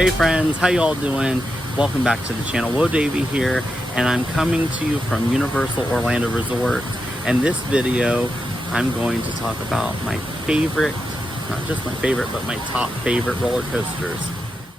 Hey friends, how y'all doing? Welcome back to the channel. Whoa Davey here, and I'm coming to you from Universal Orlando Resort. And this video, I'm going to talk about my favorite, not just my favorite, but my top favorite roller coasters.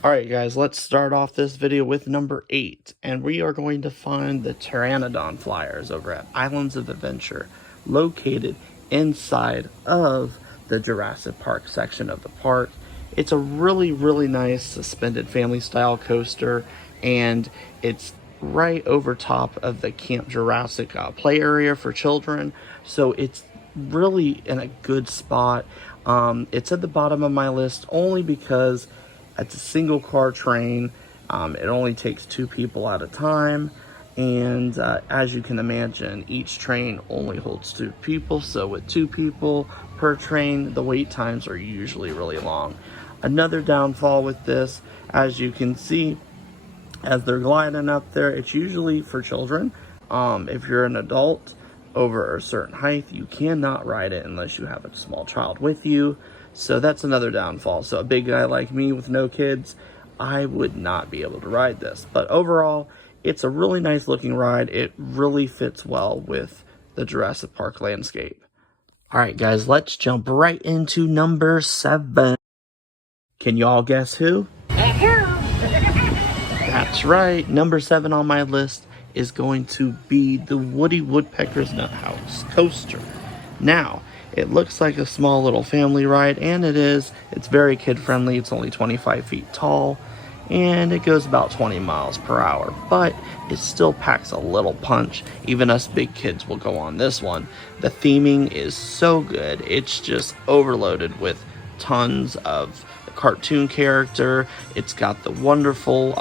Alright guys, let's start off this video with number 8. And we are going to find the Pteranodon flyers over at Islands of Adventure, located inside of the Jurassic Park section of the park. It's a really nice suspended family style coaster, and it's right over top of the Camp Jurassic play area for children, so it's really in a good spot. It's at the bottom of my list only because it's a single car train. It only takes 2 people at a time, and as you can imagine, each train only holds 2 people, so with 2 people per train, the wait times are usually really long. Another downfall with this, as you can see, as they're gliding up there, it's usually for children. If you're an adult over a certain height, you cannot ride it unless you have a small child with you. So that's another downfall. So a big guy like me with no kids, I would not be able to ride this. But overall, it's a really nice looking ride. It really fits well with the Jurassic Park landscape. All right, guys, let's jump right into number 7. Can y'all guess who? That's right. Number 7 on my list is going to be the Woodpeckers Nut House Coaster. Now, it looks like a small little family ride, and it is. It's very kid-friendly. It's only 25 feet tall, and it goes about 20 miles per hour. But it still packs a little punch. Even us big kids will go on this one. The theming is so good. It's just overloaded with tons of cartoon character. It's got the wonderful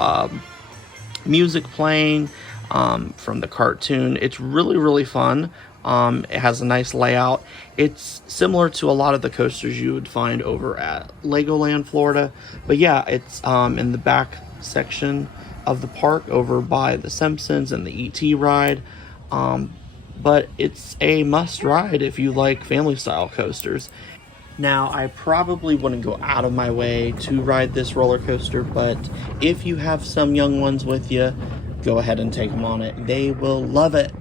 music playing from the cartoon. It's really fun. It has a nice layout. It's similar to a lot of the coasters you would find over at Legoland, Florida. But yeah, it's in the back section of the park over by the Simpsons and the E.T. ride. But it's a must ride if you like family style coasters. Now, I probably wouldn't go out of my way to ride this roller coaster, but if you have some young ones with you, go ahead and take them on it. They will love it.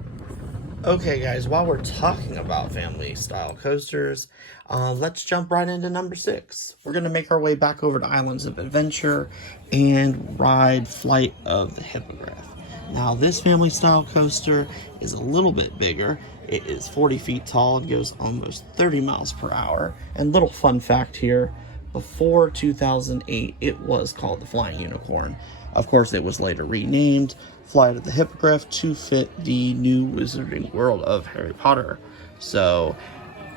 Okay, guys, while we're talking about family style coasters, let's jump right into number 6. We're going to make our way back over to Islands of Adventure and ride Flight of the Hippogriff. Now, this family style coaster is a little bit bigger. It is 40 feet tall and goes almost 30 miles per hour. And little fun fact here, before 2008, it was called the Flying Unicorn. Of course, it was later renamed Flight of the Hippogriff to fit the new Wizarding World of Harry Potter. So,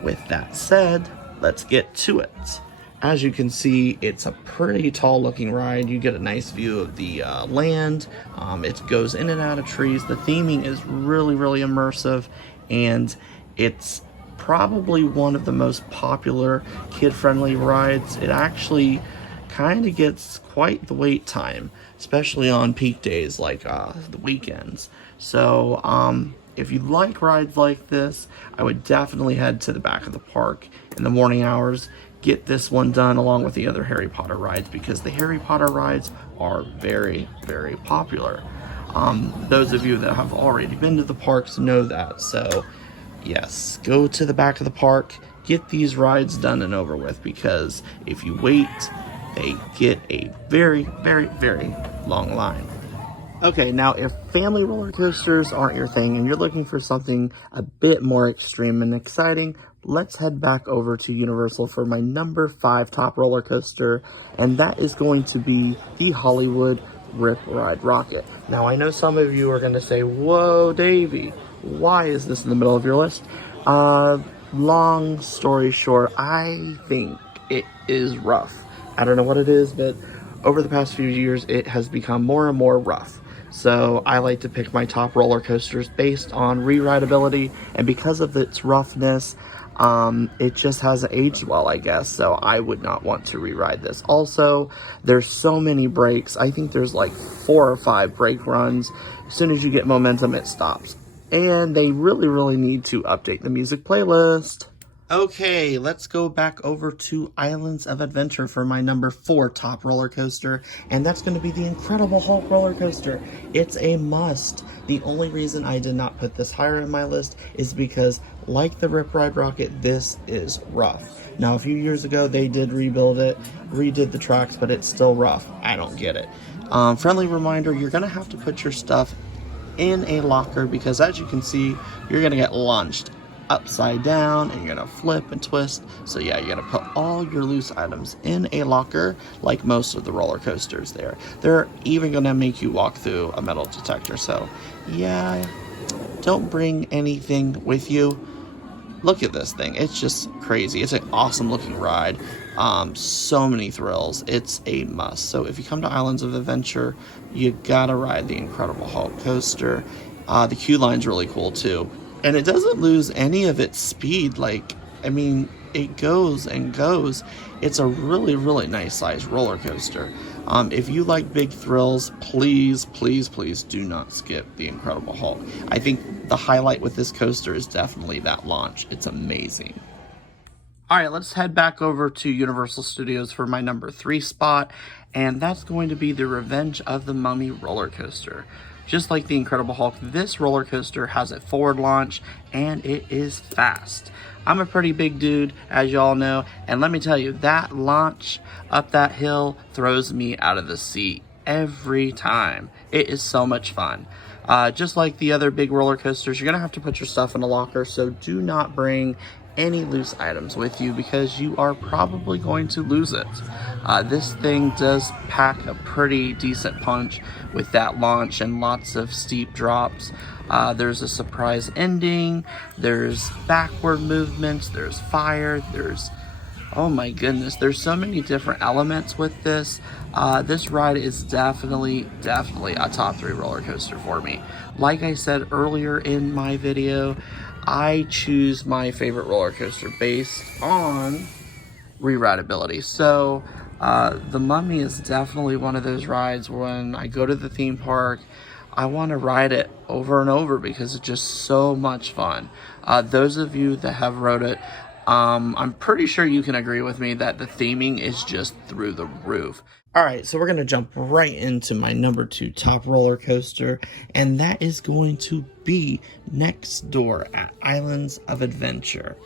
with that said, let's get to it. As you can see, it's a pretty tall looking ride. You get a nice view of the land. It goes in and out of trees. The theming is really immersive, and it's probably one of the most popular kid-friendly rides. It actually kind of gets quite the wait time, especially on peak days like the weekends. So if you like rides like this, I would definitely head to the back of the park in the morning hours. Get this one done along with the other Harry Potter rides, because the Harry Potter rides are very popular. Those of you that have already been to the parks know that. So yes, go to the back of the park, get these rides done and over with, because if you wait, they get a very long line. Okay, now if family roller coasters aren't your thing and you're looking for something a bit more extreme and exciting, let's head back over to Universal for my number 5 top roller coaster, and that is going to be the Hollywood Rip Ride Rocket. Now, I know some of you are going to say, whoa, Davey, why is this in the middle of your list? Long story short, I think it is rough. I don't know what it is, but over the past few years, it has become more and more rough. So I like to pick my top roller coasters based on re-rideability, and because of its roughness, it just hasn't aged well, I guess, so I would not want to re-ride this. Also, there's so many breaks. I think there's like 4 or 5 brake runs. As soon as you get momentum, it stops. And they really need to update the music playlist. Okay, let's go back over to Islands of Adventure for my number 4 top roller coaster, and that's going to be the Incredible Hulk roller coaster. It's a must. The only reason I did not put this higher in my list is because, like the Rip Ride Rocket, this is rough. Now, a few years ago, they did rebuild it, redid the tracks, but it's still rough. I don't get it. Friendly reminder, you're going to have to put your stuff in a locker because, as you can see, you're going to get launched upside down and you're gonna flip and twist. So yeah, you're gonna put all your loose items in a locker like most of the roller coasters there. They're even gonna make you walk through a metal detector. So yeah, don't bring anything with you. Look at this thing, it's just crazy. It's an awesome looking ride. So many thrills. It's a must. So if you come to Islands of Adventure, you gotta ride the Incredible Hulk coaster. The queue line's really cool too. And it doesn't lose any of its speed. Like, I mean, it goes and goes. It's a really, really nice sized roller coaster. If you like big thrills, please, please, please do not skip the Incredible Hulk. I think the highlight with this coaster is definitely that launch. It's amazing. All right, let's head back over to Universal Studios for my number 3 spot, and that's going to be the Revenge of the Mummy roller coaster. Just like the Incredible Hulk, this roller coaster has a forward launch and it is fast. I'm a pretty big dude, as y'all know, and let me tell you, that launch up that hill throws me out of the seat every time. It is so much fun. Just like the other big roller coasters, you're gonna have to put your stuff in a locker, so do not bring any loose items with you because you are probably going to lose it. This thing does pack a pretty decent punch with that launch and lots of steep drops. There's a surprise ending, there's backward movements, there's fire, there's, oh my goodness, there's so many different elements with this. This ride is definitely a top 3 roller coaster for me. Like I said earlier in my video, I choose my favorite roller coaster based on re-rideability. So the Mummy is definitely one of those rides when I go to the theme park, I want to ride it over and over because it's just so much fun. Those of you that have rode it, I'm pretty sure you can agree with me that the theming is just through the roof. All right, so we're going to jump right into my number 2 top roller coaster, and that is going to be Next Door at Islands of Adventure.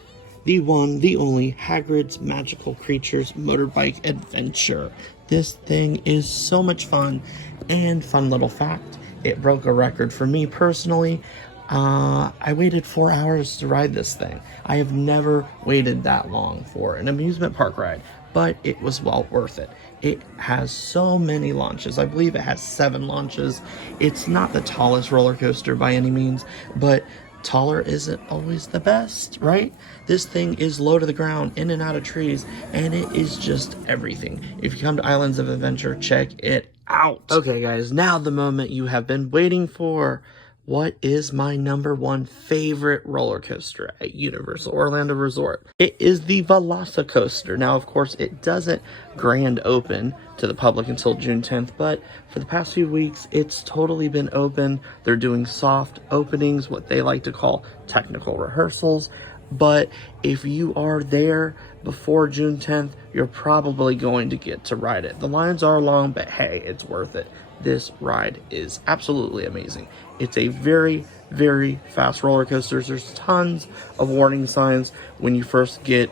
The one, the only Hagrid's Magical Creatures Motorbike Adventure. This thing is so much fun, and fun little fact, it broke a record for me personally. I waited 4 hours to ride this thing. I have never waited that long for an amusement park ride, but it was well worth it. It has so many launches. I believe it has 7 launches. It's not the tallest roller coaster by any means, but taller isn't always the best, right? This thing is low to the ground, in and out of trees, and it is just everything. If you come to Islands of Adventure, check it out. Okay, guys, now the moment you have been waiting for. What is my number 1 favorite roller coaster at Universal Orlando Resort? It is the Velocicoaster. Now, of course, it doesn't grand open to the public until June 10th, but for the past few weeks, it's totally been open. They're doing soft openings, what they like to call technical rehearsals. But if you are there before June 10th, you're probably going to get to ride it. The lines are long, but hey, it's worth it. This ride is absolutely amazing. It's a very, very fast roller coaster. There's tons of warning signs when you first get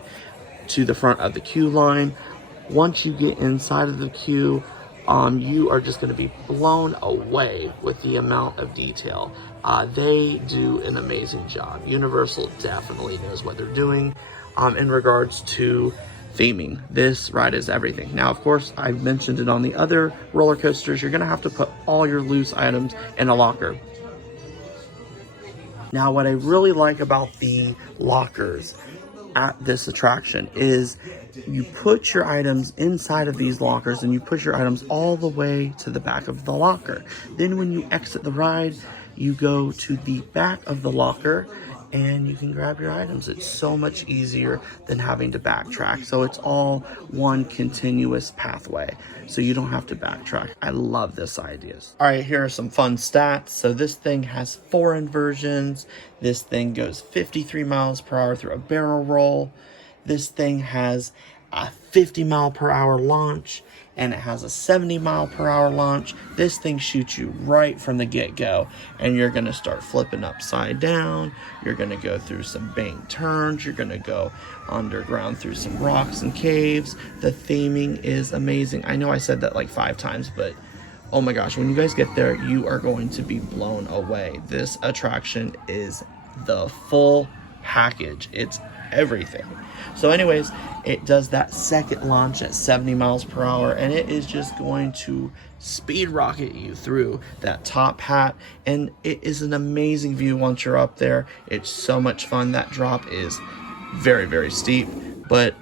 to the front of the queue line. Once you get inside of the queue, you are just going to be blown away with the amount of detail. They do an amazing job. Universal definitely knows what they're doing in regards to theming. This ride is everything. Now, of course, I mentioned it on the other roller coasters. You're going to have to put all your loose items in a locker. Now, what I really like about the lockers at this attraction is you put your items inside of these lockers and you push your items all the way to the back of the locker. Then when you exit the ride, you go to the back of the locker and you can grab your items. It's so much easier than having to backtrack. So it's all one continuous pathway, so you don't have to backtrack. I love this idea. All right, here are some fun stats. So this thing has 4 inversions. This thing goes 53 miles per hour through a barrel roll. This thing has a 50 mile per hour launch, and it has a 70 mile per hour launch. This thing shoots you right from the get-go, and you're gonna start flipping upside down. You're gonna go through some bank turns. You're gonna go underground through some rocks and caves. The theming is amazing. I know I said that like 5 times, but oh my gosh, when you guys get there, you are going to be blown away. This attraction is the full package. It's everything. So anyways, it does that second launch at 70 miles per hour, and it is just going to speed rocket you through that top hat, and it is an amazing view once you're up there. It's so much fun. That drop is very, very steep, but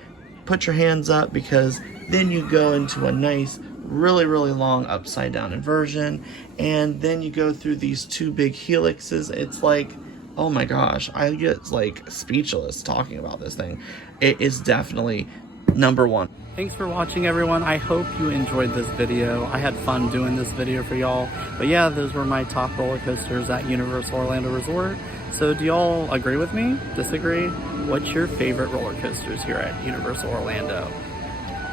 put your hands up, because then you go into a nice, really, really long upside down inversion, and then you go through these 2 big helixes. It's like, oh my gosh, I get like speechless talking about this thing. It is definitely number 1. Thanks for watching, everyone. I hope you enjoyed this video. I had fun doing this video for y'all. But yeah, those were my top roller coasters at Universal Orlando Resort. So do y'all agree with me? Disagree? What's your favorite roller coasters here at Universal Orlando?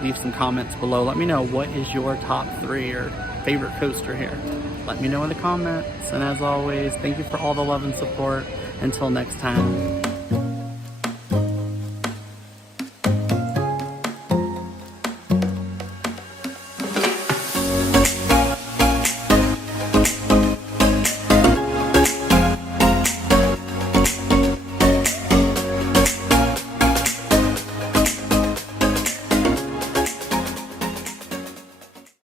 Leave some comments below. Let me know, what is your top 3 or favorite coaster here? Let me know in the comments. And as always, thank you for all the love and support. Until next time.